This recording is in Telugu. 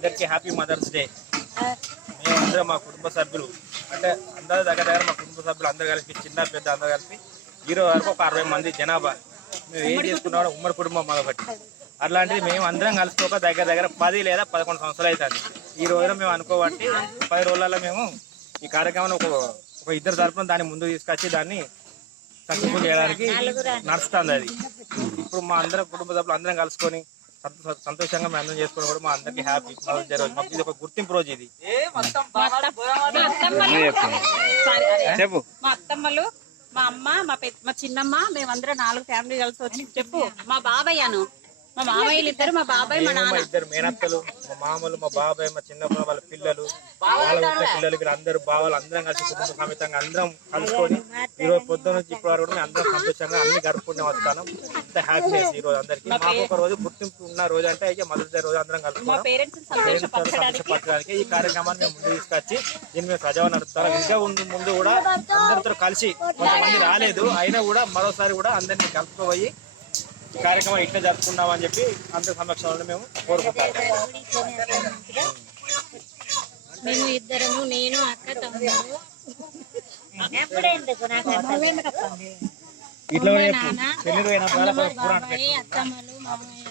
అందరికీ హ్యాపీ మదర్స్ డే. మేమందరం మా కుటుంబ సభ్యులు అంటే అందరి దగ్గర మా కుటుంబ సభ్యులు అందరు కలిపి చిన్న పెద్ద అందరు కలిపి ఈరోజు వరకు ఒక 60 మంది జనాభా. మేము ఏం చేసుకున్నాం ఉమ్మడి కుటుంబం మొదటి. అట్లాంటిది మేము అందరం కలిసిపోక దగ్గర 10 లేదా 11 సంవత్సరాలు అవుతుంది. ఈ రోజున మేము అనుకోబట్టి 10 రోజులలో మేము ఈ కార్యక్రమాన్ని ఒక ఇద్దరు తరపున దాన్ని ముందుకు తీసుకొచ్చి దాన్ని సక్సెస్ఫుల్ చేయడానికి నడుస్తుంది. అది ఇప్పుడు మా అందరం కుటుంబ సభ్యులు అందరం కలుసుకొని సంతోషంగా మేము అందరం చేసుకోవడం కూడా మా అందరికి హ్యాపీ మదర్స్ డే రోజు. మాకు ఇది ఒక గుర్తింపు రోజు. ఇది చెప్పు. మా అత్తమ్మలు, మా అమ్మ, మా చిన్నమ్మ, మేమందరం 4 ఫ్యామిలీ కలిసి వచ్చి చెప్పు. మా బాబాయ్ అను, మా మామయ్యలు ఇద్దరు, మా బాబాయ్ మా నాన్న, ఇద్దరు మేనత్తలు, మా మామలు, మా బాబాయ్, మా చిన్నమ్మ వాళ్ళ పిల్లలు, వాళ్ళ పిల్లలు, వీళ్ళందరూ బావాలు అందరం కలిసి కుటుంబ సమేతంగా అందరం కలుసుకొని ఈ రోజు పొద్దున్న నుంచి ఇప్పటి వరకు మేము అందరం సంతోషంగా అన్ని గడుపుకునే వస్తాను. అంత హ్యాపీనెస్ ఈ రోజు అందరికి. మాకు ఒక రోజు గుర్తింపు ఉన్న రోజు అంటే అయితే మదర్స్ డే రోజు అందరం కలుసుకున్నాం. సంతోషపరచడానికి ఈ కార్యక్రమాన్ని మేము ముందు తీసుకొచ్చి దీన్ని మేము సజావుగా నడుపుతాం. ఇంకా ముందు కూడా అందరితో కలిసి కొంతమంది రాలేదు అయినా కూడా మరోసారి కూడా అందరినీ కలుపుకోబోయి ఈ కార్యక్రమం ఇట్లా జరుపుకున్నామని చెప్పి అందరి సమక్షంలో మేము కోరుకుంటాం. మేము ఇద్దరము, నేను అక్క తమ్ముడు అత్తమ్మలు మామయ్య